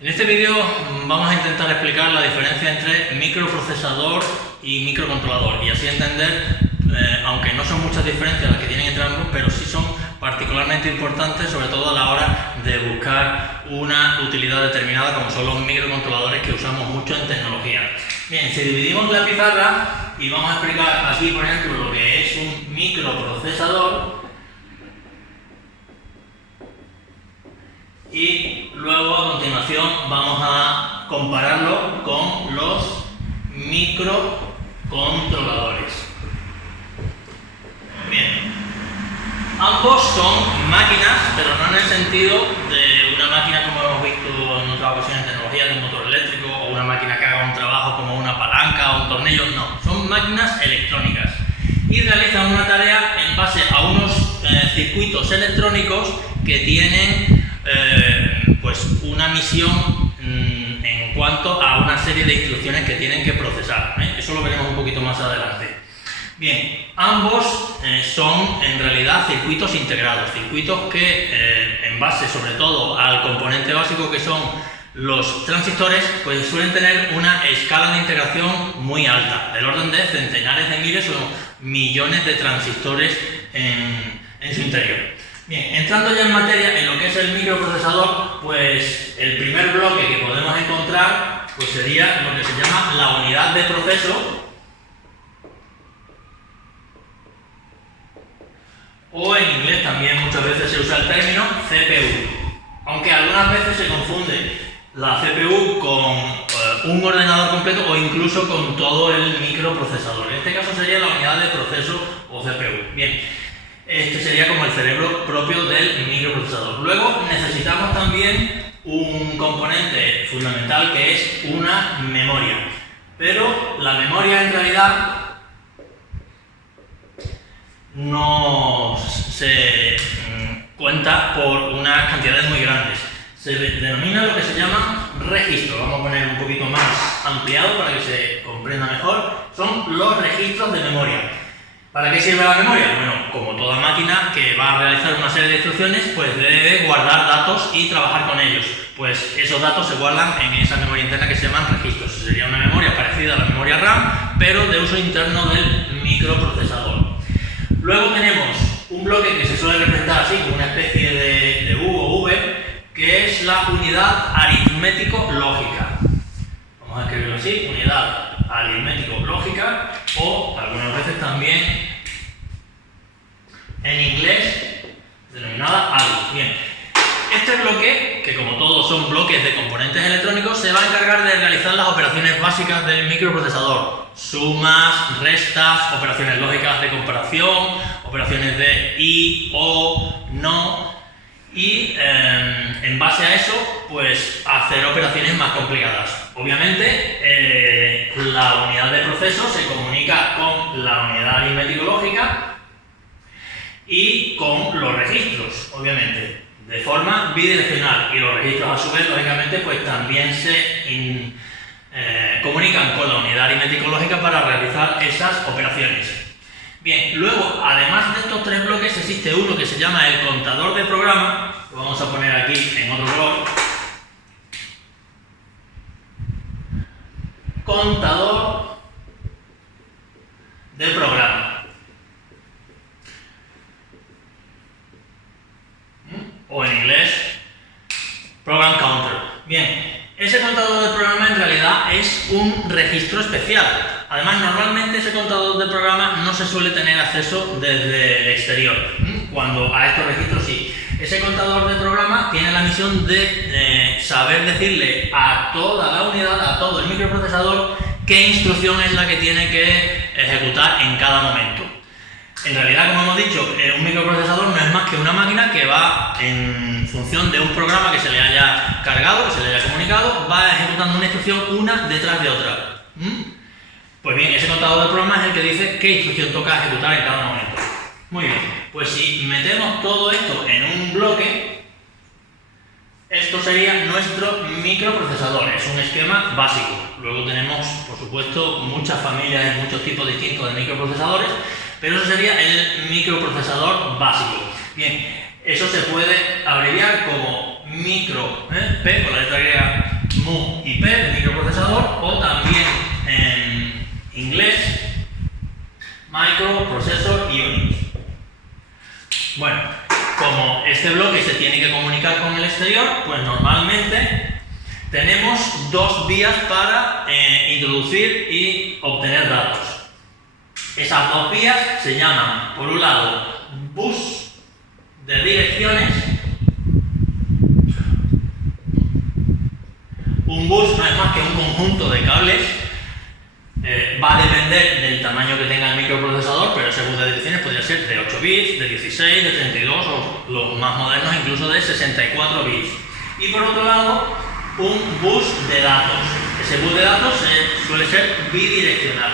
En este vídeo vamos a intentar explicar la diferencia entre microprocesador y microcontrolador y así entender, aunque no son muchas diferencias las que tienen entre ambos, pero sí son particularmente importantes, sobre todo a la hora de buscar una utilidad determinada como son los microcontroladores que usamos mucho en tecnología. Bien, si dividimos la pizarra y vamos a explicar aquí, por ejemplo, lo que es un microprocesador, y luego a continuación vamos a compararlo con los microcontroladores. Bien, ambos son máquinas, pero no en el sentido de una máquina como hemos visto en otras ocasiones en tecnología, de un motor eléctrico o una máquina que haga un trabajo como una palanca o un tornillo, no, son máquinas electrónicas y realizan una tarea en base a unos circuitos electrónicos que tienen pues una misión en cuanto a una serie de instrucciones que tienen que procesar. Eso lo veremos un poquito más adelante. Bien, ambos son en realidad circuitos integrados, circuitos que en base sobre todo al componente básico que son los transistores, pues suelen tener una escala de integración muy alta, del orden de centenares de miles o millones de transistores en su interior. Bien, entrando ya en materia, en lo que es el microprocesador, pues el primer bloque que podemos encontrar pues sería lo que se llama la unidad de proceso, o en inglés también muchas veces se usa el término CPU, aunque algunas veces se confunde la CPU con un ordenador completo o incluso con todo el microprocesador. En este caso sería la unidad de proceso o CPU. Bien, este sería como el cerebro propio del microprocesador. Luego necesitamos también un componente fundamental que es una memoria, pero la memoria en realidad no se cuenta por unas cantidades muy grandes. Se denomina lo que se llama registro. Vamos a poner un poquito más ampliado para que se comprenda mejor. Son los registros de memoria. ¿Para qué sirve la memoria? Bueno, como toda máquina que va a realizar una serie de instrucciones, pues debe guardar datos y trabajar con ellos. Pues esos datos se guardan en esa memoria interna que se llaman registros. Sería una memoria parecida a la memoria RAM, pero de uso interno del microprocesador. Luego tenemos un bloque que se suele representar así, como una especie de U o V, que es la unidad aritmético-lógica. Vamos a escribirlo así, unidad aritmético-lógica, o algunas veces también en inglés denominada ALU. Bien, este bloque, que como todos son bloques de componentes electrónicos, se va a encargar de realizar las operaciones básicas del microprocesador: sumas, restas, operaciones lógicas de comparación, operaciones de y, o, no, y en base a eso, pues hacer operaciones más complicadas. Obviamente, la unidad de proceso se comunica con la unidad aritmético-lógica y con los registros, obviamente, de forma bidireccional, y los registros a su vez, lógicamente, pues también se comunican con la unidad aritmético-lógica para realizar esas operaciones. Bien, luego, además de estos tres bloques, existe uno que se llama el contador de programa. Lo vamos a poner aquí en otro color. Contador de programa. O en inglés, Program Counter. Bien, ese contador de programa en realidad es un registro especial. Además, normalmente ese contador de programa no se suele tener acceso desde el exterior. Cuando a estos registros sí. Ese contador de programa tiene la misión de saber decirle a toda la unidad, a todo el microprocesador, qué instrucción es la que tiene que ejecutar en cada momento. En realidad, como hemos dicho, un microprocesador no es más que una máquina que va en función de un programa que se le haya cargado, que se le haya comunicado, va ejecutando una instrucción una detrás de otra. Pues bien, ese contador de programa es el que dice qué instrucción toca ejecutar en cada momento. Muy bien, pues si metemos todo esto en un bloque, esto sería nuestro microprocesador. Es un esquema básico. Luego tenemos, por supuesto, muchas familias y muchos tipos distintos de microprocesadores, pero eso sería el microprocesador básico. Bien, eso se puede abreviar como micro, P con la letra griega mu y P de microprocesador, o también en inglés Microprocessor Unit. Bueno, como este bloque se tiene que comunicar con el exterior, pues normalmente tenemos dos vías para introducir y obtener datos. Esas dos vías se llaman, por un lado, bus de direcciones. Un bus no es más que un conjunto de cables. Va a depender del tamaño que tenga el microprocesador, pero ese bus de direcciones podría ser de 8 bits, de 16, de 32 o los más modernos incluso de 64 bits. Y por otro lado, un bus de datos. Ese bus de datos suele ser bidireccional.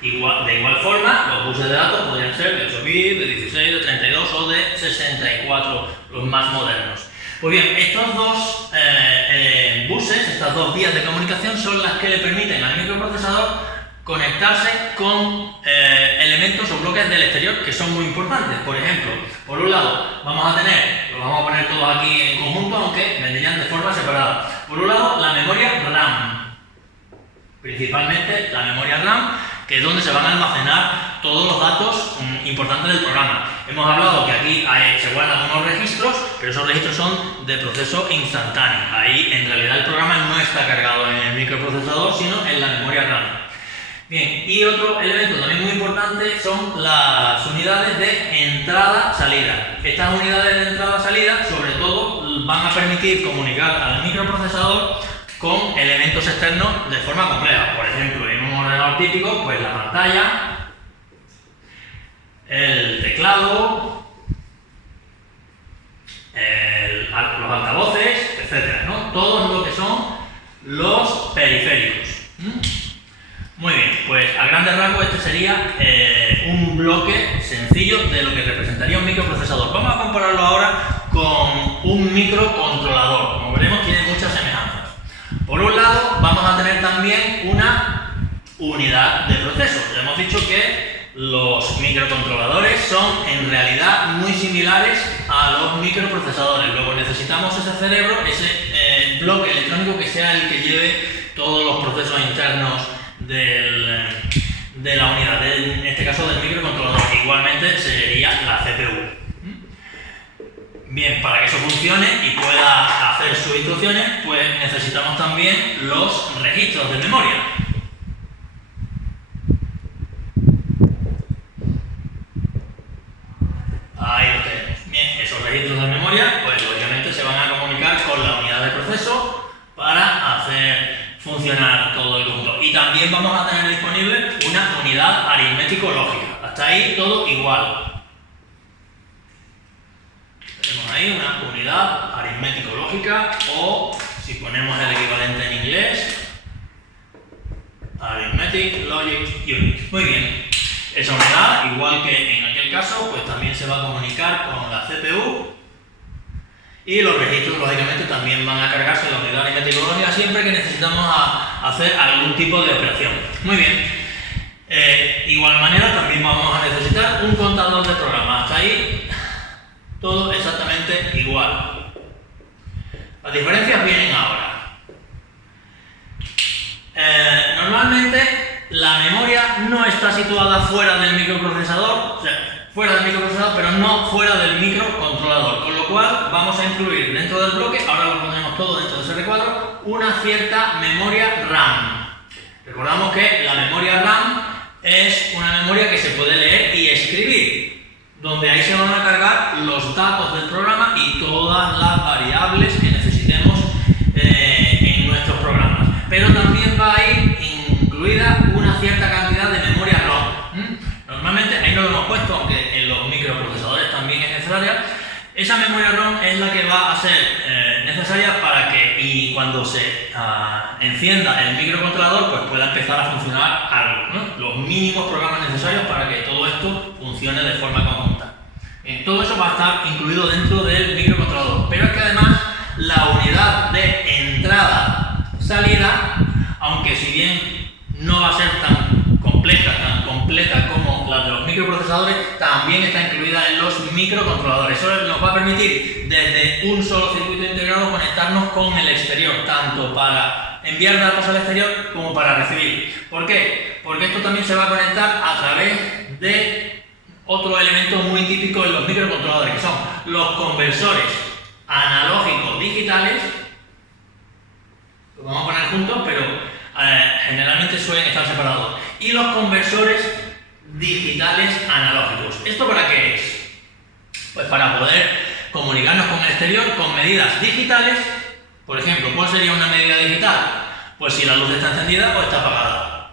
De igual forma, los buses de datos podrían ser de 8 bits, de 16, de 32 o de 64, los más modernos. Pues bien, estos dos buses, estas dos vías de comunicación son las que le permiten al microprocesador conectarse con elementos o bloques del exterior que son muy importantes. Por ejemplo, por un lado vamos a tener, lo vamos a poner todos aquí en conjunto, aunque vendrían de forma separada. Por un lado, la memoria RAM, principalmente la memoria RAM, que es donde se van a almacenar todos los datos importantes del programa. Hemos hablado que aquí se guardan unos registros, pero esos registros son de proceso instantáneo. Ahí en realidad el programa no está cargado en el microprocesador, sino en la memoria RAM. Bien, y otro elemento también muy importante son las unidades de entrada-salida. Estas unidades de entrada-salida, sobre todo, van a permitir comunicar al microprocesador con elementos externos de forma compleja. Por ejemplo, en un ordenador típico, pues la pantalla, el teclado, los altavoces, etcétera, ¿no? Todo lo que son los periféricos. Muy bien, pues a grandes rasgos este sería un bloque sencillo de lo que representaría un microprocesador. Vamos a compararlo ahora con un microcontrolador. Como veremos, tiene muchas semejanzas. Por un lado, vamos a tener también una unidad de proceso. Ya hemos dicho que los microcontroladores son en realidad muy similares a los microprocesadores. Luego necesitamos ese cerebro, ese bloque electrónico que sea el que lleve todos los procesos internos de la unidad, en este caso del microcontrolador. Igualmente sería la CPU. Bien, para que eso funcione y pueda hacer sus instrucciones, pues necesitamos también los registros de memoria. Ahí lo tenemos. Bien, esos registros de memoria, pues lógicamente se van a comunicar con la unidad de proceso para hacer funcionar todo el conjunto. Y también vamos a tener disponible una unidad aritmético-lógica. Hasta ahí todo igual. Tenemos ahí una unidad aritmético-lógica, o si ponemos el equivalente en inglés, Arithmetic Logic Unit. Muy bien. Esa unidad, igual que en aquel caso, pues también se va a comunicar con la CPU, y los registros lógicamente también van a cargarse en la unidad aritmético-lógica siempre que necesitamos hacer algún tipo de operación. Muy bien. Igual manera también vamos a necesitar un contador de programas. Hasta ahí todo exactamente igual. Las diferencias vienen ahora. Normalmente la memoria no está situada fuera del microprocesador, o sea, fuera del microprocesador, pero no fuera del microcontrolador, con lo cual vamos a incluir dentro del bloque, ahora lo ponemos todo dentro de ese recuadro, una cierta memoria RAM. Recordamos que la memoria RAM es una memoria que se puede leer y escribir, donde ahí se van a cargar los datos del programa y todas las variables que necesitemos en nuestros programas. Pero también va a ir incluida una cierta cantidad de memoria ROM. Normalmente, ahí no lo hemos puesto, aunque en los microprocesadores también es necesaria. Esa memoria ROM es la que va a ser necesaria para que, y cuando se encienda el microcontrolador, pues pueda empezar a funcionar algo, ¿no? Los mínimos programas necesarios para que todo esto funcione de forma conjunta. Todo eso va a estar incluido dentro del microcontrolador, pero es que además la unidad de entrada-salida, aunque si bien no va a ser tan completa como la de los microprocesadores, microprocesadores también está incluida en los microcontroladores. Eso nos va a permitir desde un solo circuito integrado conectarnos con el exterior, tanto para enviar datos al exterior como para recibir. ¿Por qué? Porque esto también se va a conectar a través de otro elemento muy típico en los microcontroladores, que son los conversores analógicos digitales. Los vamos a poner juntos, pero generalmente suelen estar separados. Y los conversores digitales analógicos. ¿Esto para qué es? Pues para poder comunicarnos con el exterior con medidas digitales. Por ejemplo, ¿cuál sería una medida digital? Pues si la luz está encendida o está apagada.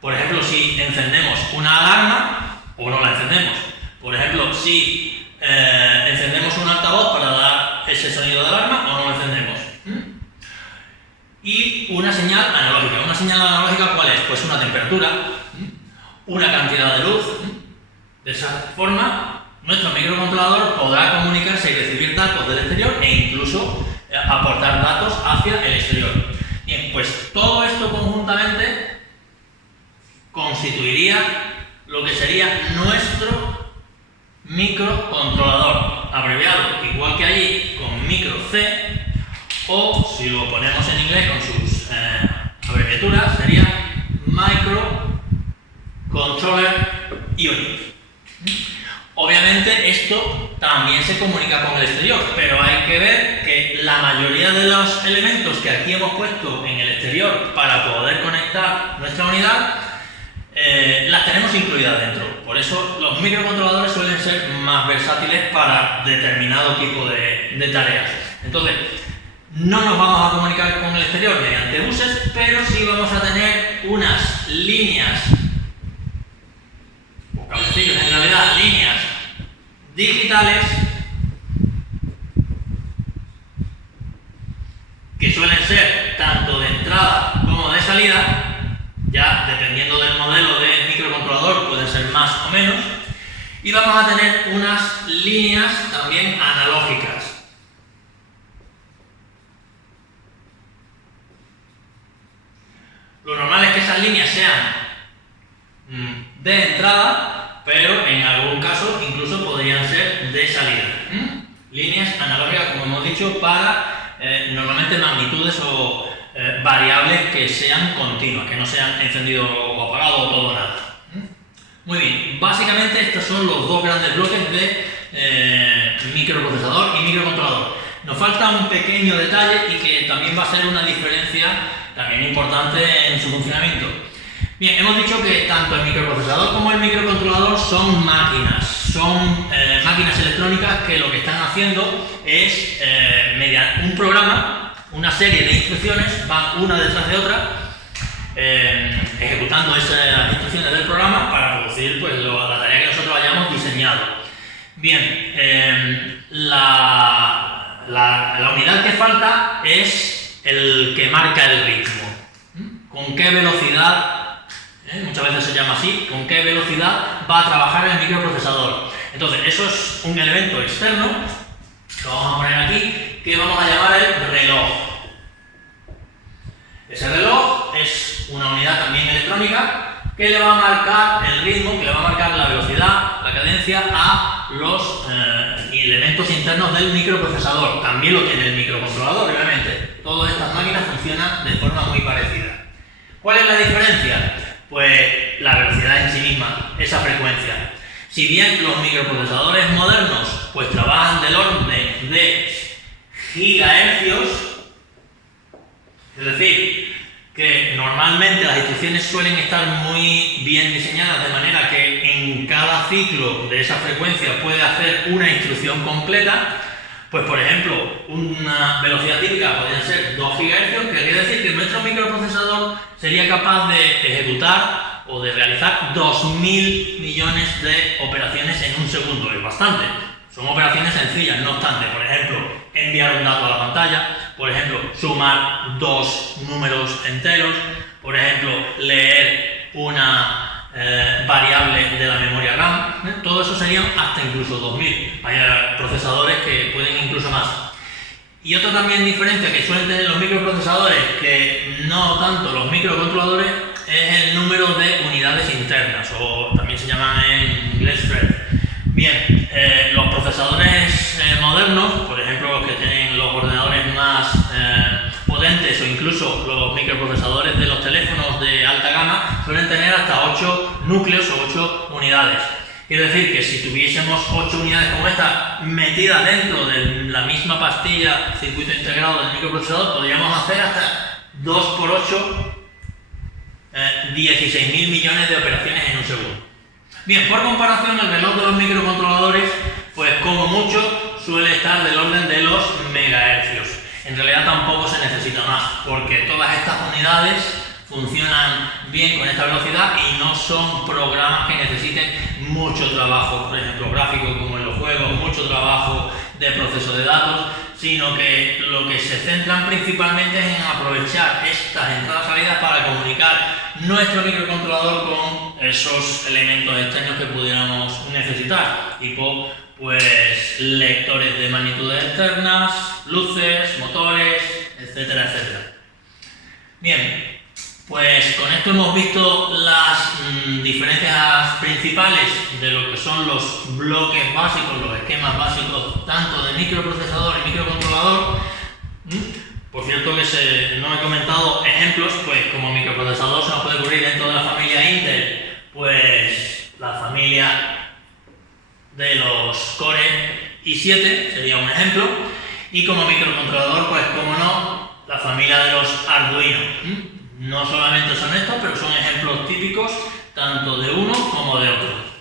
Por ejemplo, si encendemos una alarma o no la encendemos. Por ejemplo, si encendemos un altavoz para dar ese sonido de alarma o no lo encendemos. Y una señal analógica. ¿Una señal analógica cuál es? Pues una temperatura, una cantidad de luz. De esa forma, nuestro microcontrolador podrá comunicarse y recibir datos del exterior e incluso aportar datos hacia el exterior. Bien, pues todo esto conjuntamente constituiría lo que sería nuestro microcontrolador, abreviado igual que allí con micro C, o si lo ponemos en inglés con sus abreviaturas sería Microcontroller Unit. Obviamente esto también se comunica con el exterior, pero hay que ver que la mayoría de los elementos que aquí hemos puesto en el exterior para poder conectar nuestra unidad las tenemos incluidas dentro. Por eso los microcontroladores suelen ser más versátiles para determinado tipo de tareas. Entonces, no nos vamos a comunicar con el exterior mediante buses, pero sí vamos a tener unas líneas, o cablecillos en realidad, líneas digitales que suelen ser tanto de entrada como de salida. Ya dependiendo del modelo de microcontrolador pueden ser más o menos, y vamos a tener unas líneas también analógicas. Lo normal es que esas líneas sean de entrada, pero en algún caso incluso podrían ser de salida. Líneas analógicas, como hemos dicho, para normalmente magnitudes o variables que sean continuas, que no sean encendido o apagado o todo o nada. Muy bien, básicamente estos son los dos grandes bloques de microprocesador y microcontrolador. Nos falta un pequeño detalle y que también va a ser una diferencia también importante en su funcionamiento. Bien, hemos dicho que tanto el microprocesador como el microcontrolador son máquinas electrónicas que lo que están haciendo es mediante un programa, una serie de instrucciones, van una detrás de otra, ejecutando esas instrucciones del programa para producir pues, la tarea que nosotros hayamos diseñado. Bien, la unidad que falta es el que marca el ritmo. ¿Con qué velocidad, muchas veces se llama así, con qué velocidad va a trabajar el microprocesador? Entonces, eso es un elemento externo, lo vamos a poner aquí, que vamos a llamar el reloj. Ese reloj es una unidad también electrónica que le va a marcar el ritmo, que le va a marcar la velocidad, la cadencia a los elementos internos del microprocesador. También lo tiene el microcontrolador, obviamente. Todas estas máquinas funcionan de forma muy parecida. ¿Cuál es la diferencia? Pues la velocidad en sí misma, esa frecuencia. Si bien los microprocesadores modernos pues trabajan del orden de gigahercios, es decir, que normalmente las instrucciones suelen estar muy bien diseñadas de manera que en cada ciclo de esa frecuencia puede hacer una instrucción completa, pues por ejemplo, una velocidad típica podría ser 2 GHz, que quiere decir que nuestro microprocesador sería capaz de ejecutar o de realizar 2000 millones de operaciones en un segundo. Es bastante. Son operaciones sencillas, no obstante, por ejemplo, enviar un dato a la pantalla, por ejemplo, sumar 2 números enteros, por ejemplo, leer una variable de la memoria RAM, todo eso serían hasta incluso 2000. Hay procesadores que pueden incluso más. Y otra también diferencia que suelen tener los microprocesadores, que no tanto los microcontroladores, es el número de unidades unidades internas, o también se llaman en inglés thread. Bien, los procesadores modernos, por ejemplo los que tienen los ordenadores más potentes o incluso los microprocesadores de los teléfonos de alta gama, suelen tener hasta 8 núcleos o 8 unidades. Quiere decir que si tuviésemos 8 unidades como esta metidas dentro de la misma pastilla circuito integrado del microprocesador, podríamos hacer hasta 2 por 8, 16.000 millones de operaciones en un segundo. Bien, por comparación, el reloj de los microcontroladores, pues como mucho, suele estar del orden de los megahercios. En realidad tampoco se necesita más, porque todas estas unidades funcionan bien con esta velocidad y no son programas que necesiten mucho trabajo, por ejemplo gráfico como en los juegos, mucho trabajo de proceso de datos, sino que lo que se centran principalmente es en aprovechar estas entradas-salidas para comunicar nuestro microcontrolador con esos elementos externos que pudiéramos necesitar, tipo pues lectores de magnitudes externas, luces, motores, etcétera, etcétera. Bien, pues con esto hemos visto las diferencias principales de lo que son los bloques básicos, los esquemas básicos tanto de microprocesador y microcontrolador. Por cierto que no he comentado ejemplos, pues como microprocesador se nos puede ocurrir dentro de la familia Intel, pues la familia de los Core i7 sería un ejemplo, y como microcontrolador, pues como no, la familia de los Arduino. No solamente son estos, pero son ejemplos típicos tanto de uno como de otro.